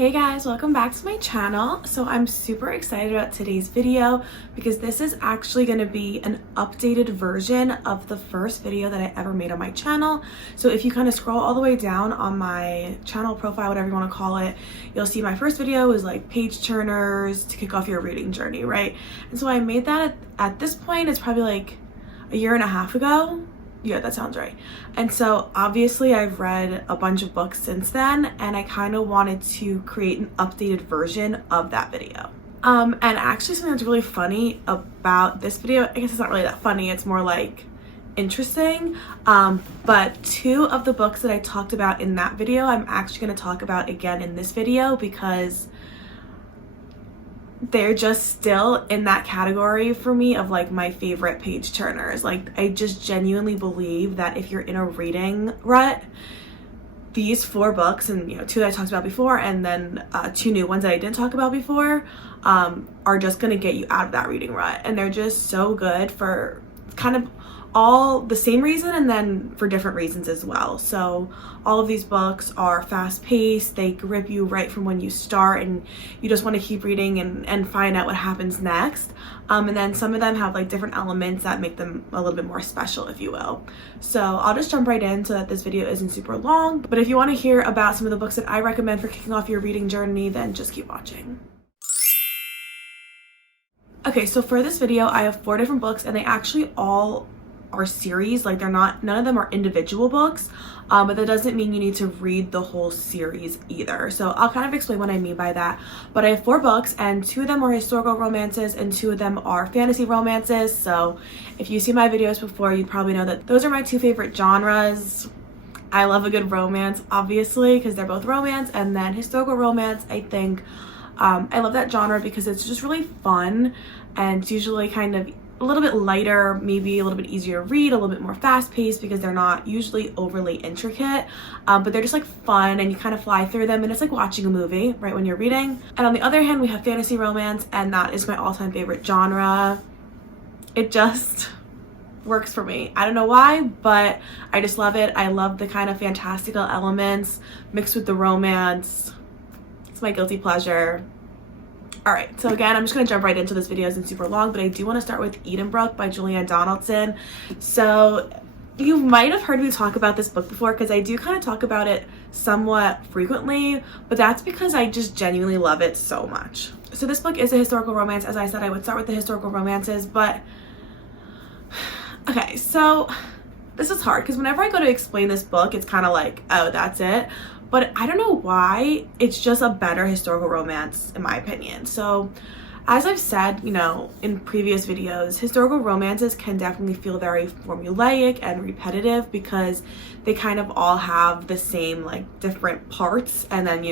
Hey guys, welcome back to my channel. So I'm super excited about today's video because this is actually going to be an updated version of the first video that I ever made on my channel. So if you kind of scroll all the way down on my channel profile, whatever you want to call it, you'll see my first video was like page turners to kick off your reading journey, right? And so I made that at this point, it's probably like a year and a half ago. Yeah, that sounds right. And so obviously I've read a bunch of books since then, and I kind of wanted to create an updated version of that video. And actually something that's really funny about this video, I guess it's not really that funny, it's more like interesting. But two of the books that I talked about in that video, I'm actually going to talk about again in this video because they're just still in that category for me of like my favorite page turners. Like, I just genuinely believe that if you're in a reading rut, these four books, and two that I talked about before, and then two new ones that I didn't talk about before, are just gonna get you out of that reading rut. And they're just so good for kind of all the same reason and then for different reasons as well. So all of these books are fast-paced, they grip you right from when you start and you just want to keep reading and find out what happens next. And then some of them have like different elements that make them a little bit more special, if you will. So I'll just jump right in so that this video isn't super long. But if you want to hear about some of the books that I recommend for kicking off your reading journey, then just keep watching. Okay, so for this video, I have 4 different books, and they actually all are series. Like, none of them are individual books, but that doesn't mean you need to read the whole series either. So I'll kind of explain what I mean by that. But I have 4 books, and 2 of them are historical romances and 2 of them are fantasy romances. So if you see my videos before, you probably know that those are my 2 favorite genres. I love a good romance, obviously, because they're both romance, and then historical romance, I think I love that genre because it's just really fun, and it's usually kind of a little bit lighter, maybe a little bit easier to read, a little bit more fast-paced because they're not usually overly intricate, but they're just like fun and you kind of fly through them, and it's like watching a movie right when you're reading. And on the other hand, we have fantasy romance, and that is my all-time favorite genre. It just works for me. I don't know why, but I just love it. I love the kind of fantastical elements mixed with the romance. It's my guilty pleasure. All right, so again, I'm just going to jump right into this video. Isn't super long, but I do want to start with Edenbrooke by Julianne Donaldson. So you might have heard me talk about this book before because I do kind of talk about it somewhat frequently, but that's because I just genuinely love it so much. So this book is a historical romance. As I said, I would start with the historical romances, but okay, so this is hard because whenever I go to explain this book, it's kind of like, oh, that's it. But I don't know why, it's just a better historical romance in my opinion. So as I've said, in previous videos, historical romances can definitely feel very formulaic and repetitive because they kind of all have the same like different parts, and then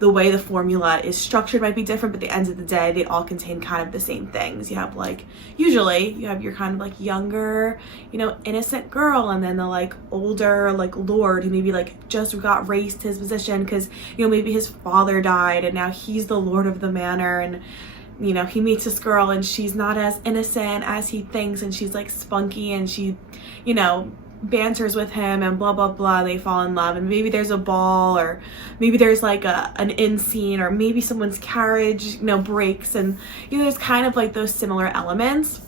the way the formula is structured might be different, but at the end of the day they all contain kind of the same things. You have usually you have your kind of like younger, innocent girl, and then the like older like lord who maybe like just got raised to his position because maybe his father died and now he's the lord of the manor, and he meets this girl and she's not as innocent as he thinks, and she's like spunky, and she banters with him and blah blah blah, they fall in love, and maybe there's a ball, or maybe there's like an in scene, or maybe someone's carriage breaks, and there's kind of like those similar elements.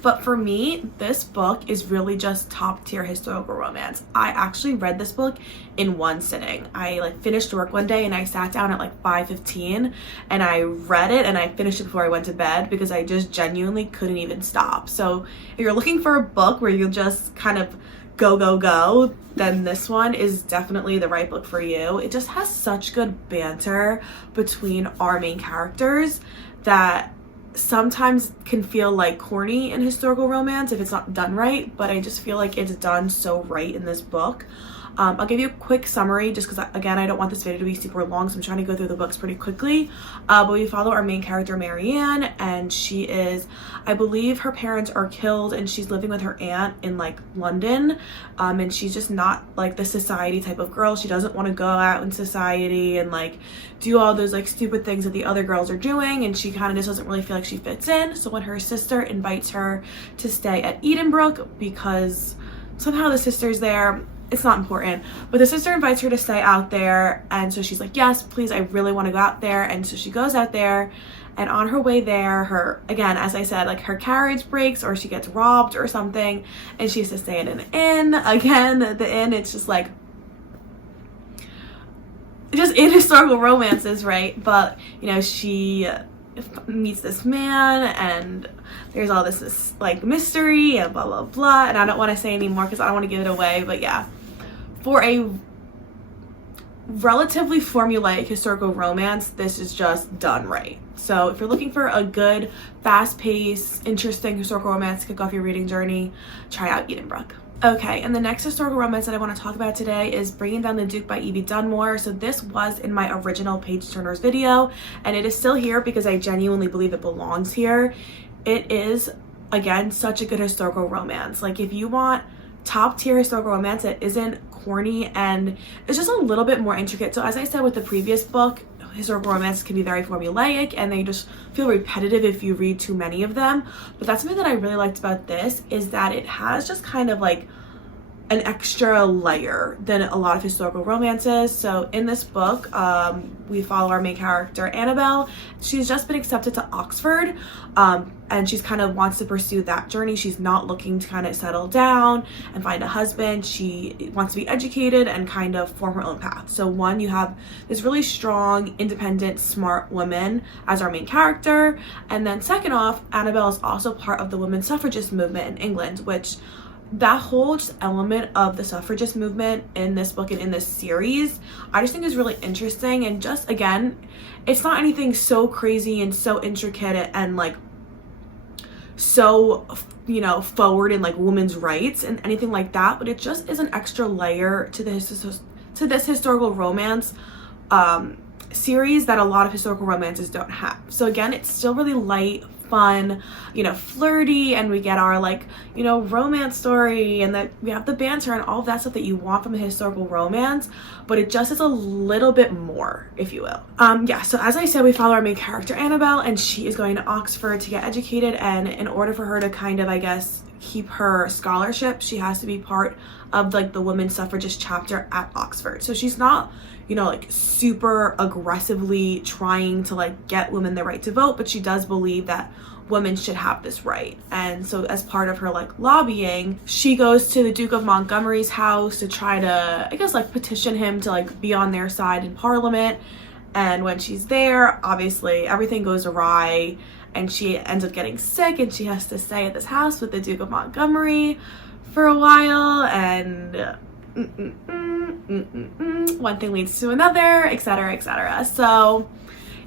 But for me, this book is really just top tier historical romance. I actually read this book in one sitting. I like finished work one day and I sat down at like 5:15 and I read it, and I finished it before I went to bed because I just genuinely couldn't even stop. So if you're looking for a book where you just kind of go, then this one is definitely the right book for you. It just has such good banter between our main characters that sometimes can feel like corny in historical romance if it's not done right, but I just feel like it's done so right in this book. I'll give you a quick summary just because, again, I don't want this video to be super long, so I'm trying to go through the books pretty quickly. But we follow our main character, Marianne, and she is, I believe her parents are killed and she's living with her aunt in like London, and she's just not like the society type of girl. She doesn't want to go out in society and like do all those like stupid things that the other girls are doing, and she kind of just doesn't really feel like she fits in. So when her sister invites her to stay at Edenbrooke because somehow the sister's there, it's not important. But the sister invites her to stay out there, and so she's like, yes, please, I really want to go out there. And so she goes out there, and on her way there, her, again, as I said, like her carriage breaks or she gets robbed or something, and she has to stay in an inn. Again, the inn, it's just like, just in historical romances, right? But, you know, she meets this man, and there's all this like mystery and blah blah blah, and I don't want to say anymore because I don't want to give it away. But yeah, for a relatively formulaic historical romance, this is just done right. So if you're looking for a good, fast-paced, interesting historical romance to kick off your reading journey, try out Edenbrooke. Okay, and the next historical romance that I want to talk about today is Bringing Down the Duke by Evie Dunmore. So this was in my original Page Turners video, and it is still here because I genuinely believe it belongs here. It is, again, such a good historical romance. Like, if you want top tier historical romance that isn't corny and it's just a little bit more intricate. So as I said with the previous book, historical romances can be very formulaic and they just feel repetitive if you read too many of them. But that's something that I really liked about this, is that it has just kind of like an extra layer than a lot of historical romances. So in this book, we follow our main character, Annabelle. She's just been accepted to Oxford, and she's kind of wants to pursue that journey. She's not looking to kind of settle down and find a husband. She wants to be educated and kind of form her own path. So one, you have this really strong, independent, smart woman as our main character. And then second off, Annabelle is also part of the women's suffragist movement in England, which that whole just element of the suffragist movement in this book and in this series, I just think is really interesting. And just, again, it's not anything so crazy and so intricate and like so, you know, forward in like women's rights and anything like that, but it just is an extra layer to this historical romance series that a lot of historical romances don't have. So again, it's still really light, fun, you know, flirty, and we get our like, you know, romance story, and that we have the banter and all of that stuff that you want from a historical romance, but it just is a little bit more, if you will. Yeah, so as I said, we follow our main character Annabelle, and she is going to Oxford to get educated, and in order for her to kind of, I guess, keep her scholarship, she has to be part of like the women's suffragist chapter at Oxford. So she's not, you know, like super aggressively trying to like get women the right to vote, but she does believe that women should have this right. And so as part of her like lobbying, she goes to the Duke of Montgomery's house to try to, I guess, like petition him to like be on their side in Parliament. And when she's there, obviously everything goes awry, and she ends up getting sick, and she has to stay at this house with the Duke of Montgomery for a while, and one thing leads to another, etc., etc. So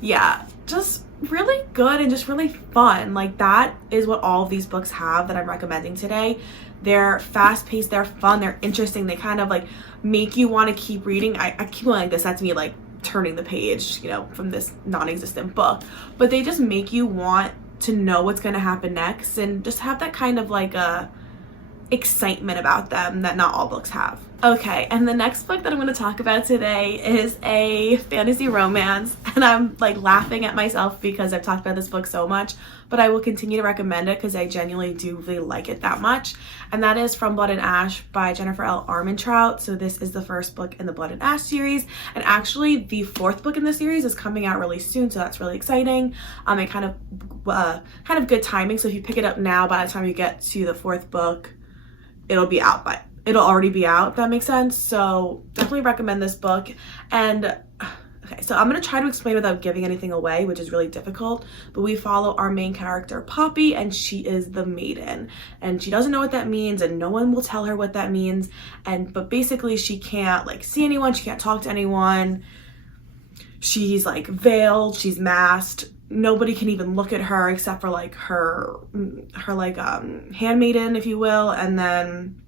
yeah, just really good and just really fun. Like, that is what all of these books have that I'm recommending today. They're fast-paced, they're fun, they're interesting, they kind of like make you want to keep reading. I keep going like this, that's me like turning the page, you know, from this non-existent book, but they just make you want to know what's going to happen next and just have that kind of like a excitement about them that not all books have. Okay, and the next book that I'm going to talk about today is a fantasy romance, and I'm like laughing at myself because I've talked about this book so much, but I will continue to recommend it because I genuinely do really like it that much, and that is From Blood and Ash by Jennifer L. Armentrout. So this is the first book in the Blood and Ash series, and actually the fourth book in the series is coming out really soon, so that's really exciting. It kind of good timing, so if you pick it up now, by the time you get to the fourth book, it'll already be out, if that makes sense. So definitely recommend this book. And okay, so I'm going to try to explain without giving anything away, which is really difficult, but we follow our main character Poppy, and she is the maiden, and she doesn't know what that means, and no one will tell her what that means. But basically she can't like see anyone, she can't talk to anyone, she's like veiled, she's masked, nobody can even look at her except for like her like handmaiden, if you will, and then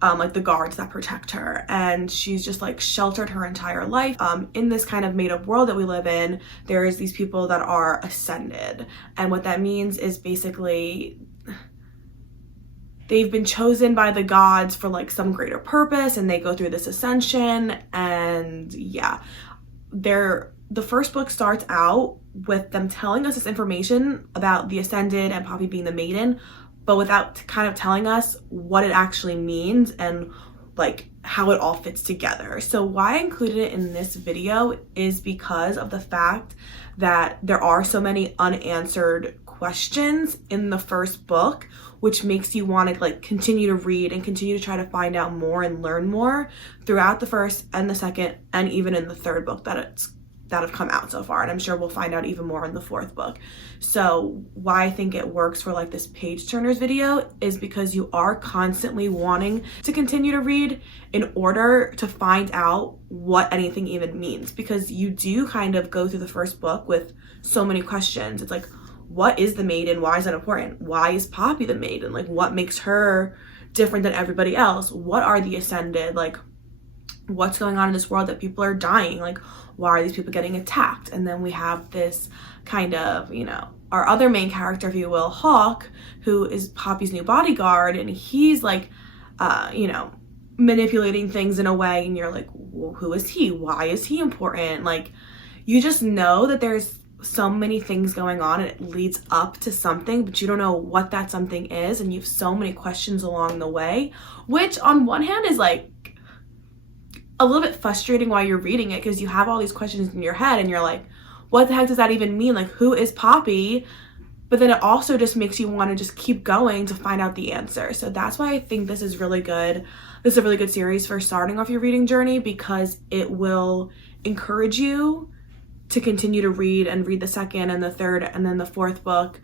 like the guards that protect her. And she's just like sheltered her entire life. In this kind of made-up world that we live in, there's these people that are ascended, and what that means is basically they've been chosen by the gods for like some greater purpose, and they go through this ascension. And yeah, the first book starts out with them telling us this information about the ascended and Poppy being the maiden, but without kind of telling us what it actually means and like how it all fits together. So why I included it in this video is because of the fact that there are so many unanswered questions in the first book, which makes you want to like continue to read and continue to try to find out more and learn more throughout the first and the second and even in the third book that have come out so far, and I'm sure we'll find out even more in the fourth book. So why I think it works for like this page turners video is because you are constantly wanting to continue to read in order to find out what anything even means, because you do kind of go through the first book with so many questions. It's like, what is the maiden? Why is that important? Why is Poppy the maiden? Like, what makes her different than everybody else? What are the ascended? Like, what's going on in this world that people are dying? Like, why are these people getting attacked? And then we have this kind of, you know, our other main character, if you will, Hawk, who is Poppy's new bodyguard, and he's like, you know, manipulating things in a way, and you're like, well, who is he? Why is he important? Like, you just know that there's so many things going on and it leads up to something, but you don't know what that something is, and you have so many questions along the way, which on one hand is like a little bit frustrating while you're reading it, because you have all these questions in your head and you're like, what the heck does that even mean? Like, who is Poppy? But then it also just makes you want to just keep going to find out the answer. So that's why I think this is really good. This is a really good series for starting off your reading journey, because it will encourage you to continue to read and read the second and the third and then the fourth book.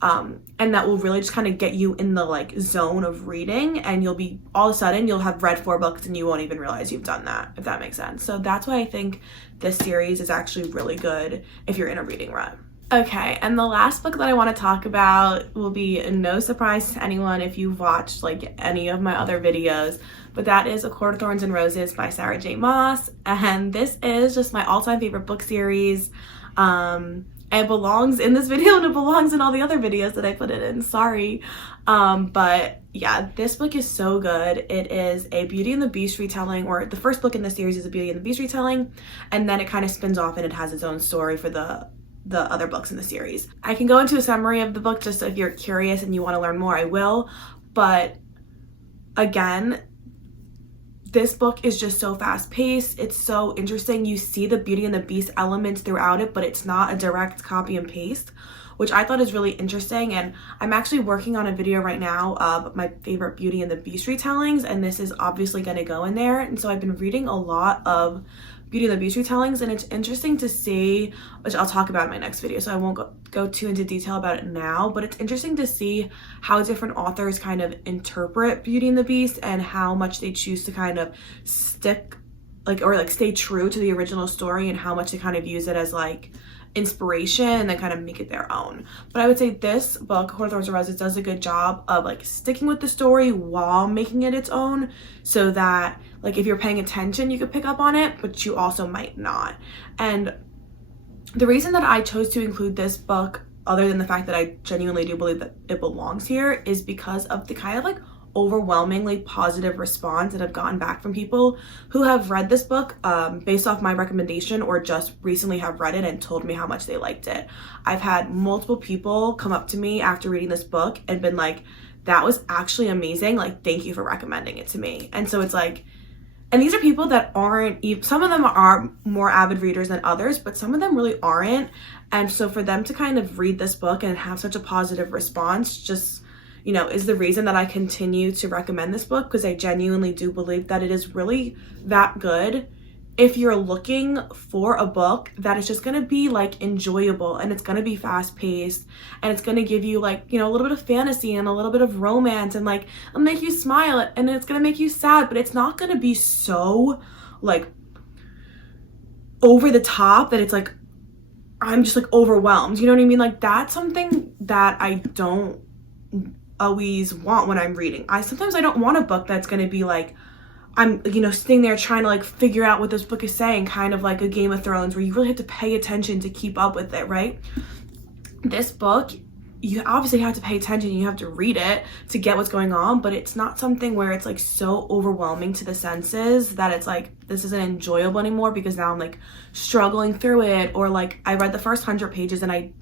And that will really just kind of get you in the like zone of reading, and you'll be all of a sudden you'll have read 4 books and you won't even realize you've done that, if that makes sense. So that's why I think this series is actually really good if you're in a reading rut. Okay, and the last book that I want to talk about will be no surprise to anyone if you've watched like any of my other videos, but that is A Court of Thorns and Roses by Sarah J. Maas. And this is just my all-time favorite book series. It belongs in this video and it belongs in all the other videos that I put it in, sorry. But yeah, this book is so good. It is a Beauty and the Beast retelling, or the first book in the series is a Beauty and the Beast retelling, and then it kind of spins off and it has its own story for the other books in the series. I can go into a summary of the book just so if you're curious and you want to learn more, I will. But again, this book is just so fast-paced. It's so interesting. You see the Beauty and the Beast elements throughout it, but it's not a direct copy and paste, which I thought is really interesting. And I'm actually working on a video right now of my favorite Beauty and the Beast retellings, and this is obviously going to go in there. And so I've been reading a lot of Beauty and the Beast retellings, and it's interesting to see, which I'll talk about in my next video, so I won't go too into detail about it now, but it's interesting to see how different authors kind of interpret Beauty and the Beast and how much they choose to kind of stick or stay true to the original story, and how much they kind of use it as like inspiration and then kind of make it their own. But I would say this book, Court of Thorns and Roses, does a good job of like sticking with the story while making it its own, so that like if you're paying attention you could pick up on it, but you also might not. And the reason that I chose to include this book, other than the fact that I genuinely do believe that it belongs here, is because of the kind of like overwhelmingly positive response that I've gotten back from people who have read this book based off my recommendation, or just recently have read it and told me how much they liked it. I've had multiple people come up to me after reading this book and been like, that was actually amazing, like thank you for recommending it to me. And so it's like, and these are people that aren't, some of them are more avid readers than others, but some of them really aren't. And so for them to kind of read this book and have such a positive response just, you know, is the reason that I continue to recommend this book, because I genuinely do believe that it is really that good if you're looking for a book that is just going to be like enjoyable, and it's going to be fast paced, and it's going to give you like, you know, a little bit of fantasy and a little bit of romance, and like it'll make you smile, and it's going to make you sad, but it's not going to be so like over the top that it's like I'm just like overwhelmed, you know what I mean? Like that's something that I don't always want when I'm reading. Sometimes I don't want a book that's going to be like, I'm, you know, sitting there trying to like figure out what this book is saying, kind of like a Game of Thrones where you really have to pay attention to keep up with it, right? This book, you obviously have to pay attention, you have to read it to get what's going on, but it's not something where it's like so overwhelming to the senses that it's like, this isn't enjoyable anymore because now I'm like struggling through it, or like I read the first 100 pages and I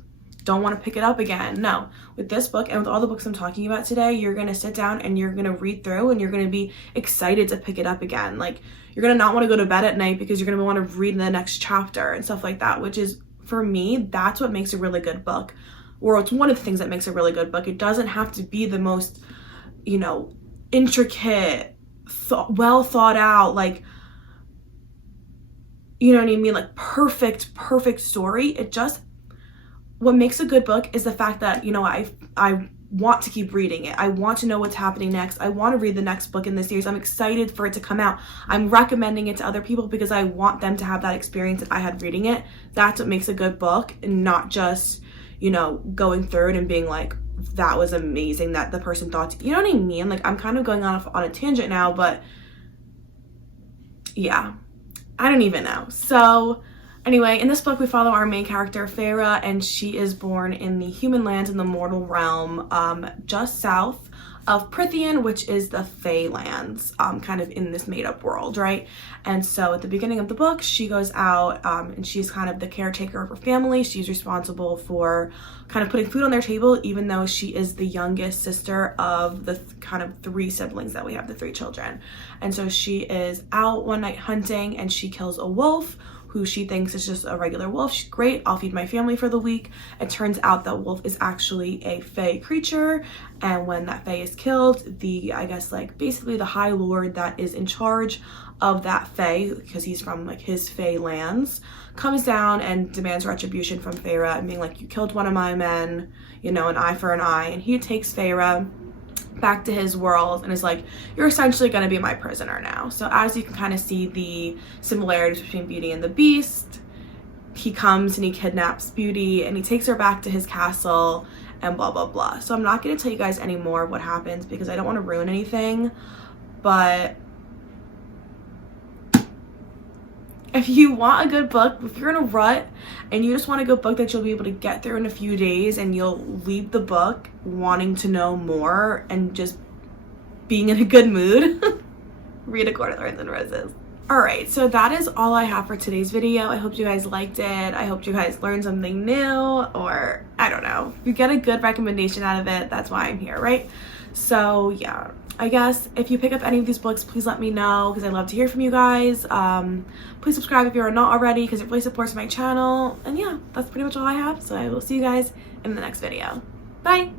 don't want to pick it up again. No, with this book and with all the books I'm talking about today, you're going to sit down and you're going to read through and you're going to be excited to pick it up again. Like, you're going to not want to go to bed at night because you're going to want to read the next chapter and stuff like that, which is, for me, that's what makes a really good book. Or it's one of the things that makes a really good book. It doesn't have to be the most, you know, intricate, well thought out, like, you know what I mean, like perfect story. It just, what makes a good book is the fact that, you know, I want to keep reading it. I want to know what's happening next. I want to read the next book in this series. I'm excited for it to come out. I'm recommending it to other people because I want them to have that experience that I had reading it. That's what makes a good book, and not just, you know, going through it and being like, that was amazing that the person thought, you know what I mean? Like, I'm kind of going on a tangent now, but yeah, I don't even know. So anyway, in this book, we follow our main character, Feyre, and she is born in the human lands in the mortal realm, just south of Prithian, which is the Fey lands, kind of in this made-up world, right? And so at the beginning of the book, she goes out, and she's kind of the caretaker of her family. She's responsible for kind of putting food on their table, even though she is the youngest sister of the kind of 3 siblings that we have, the 3 children. And so she is out one night hunting, and she kills a wolf, who she thinks is just a regular wolf. She's great, I'll feed my family for the week. It turns out that wolf is actually a Fey creature, and when that Fey is killed, the, I guess, like, basically the High Lord that is in charge of that Fey, because he's from, like, his Fey lands, comes down and demands retribution from Feyre, and being like, you killed one of my men, you know, an eye for an eye. And he takes Feyre back to his world and is like, you're essentially going to be my prisoner now. So as you can kind of see the similarities between Beauty and the Beast, he comes and he kidnaps Beauty and he takes her back to his castle and blah blah blah. So I'm not going to tell you guys any more of what happens because I don't want to ruin anything, but if you want a good book, if you're in a rut and you just want a good book that you'll be able to get through in a few days and you'll leave the book wanting to know more and just being in a good mood, read A Court of Thorns and Roses. Alright, so that is all I have for today's video. I hope you guys liked it. I hope you guys learned something new, or I don't know. If you get a good recommendation out of it, that's why I'm here, right? So yeah, I guess if you pick up any of these books, please let me know because I'd love to hear from you guys. Please subscribe if you're not already because it really supports my channel. And yeah, that's pretty much all I have. So I will see you guys in the next video. Bye!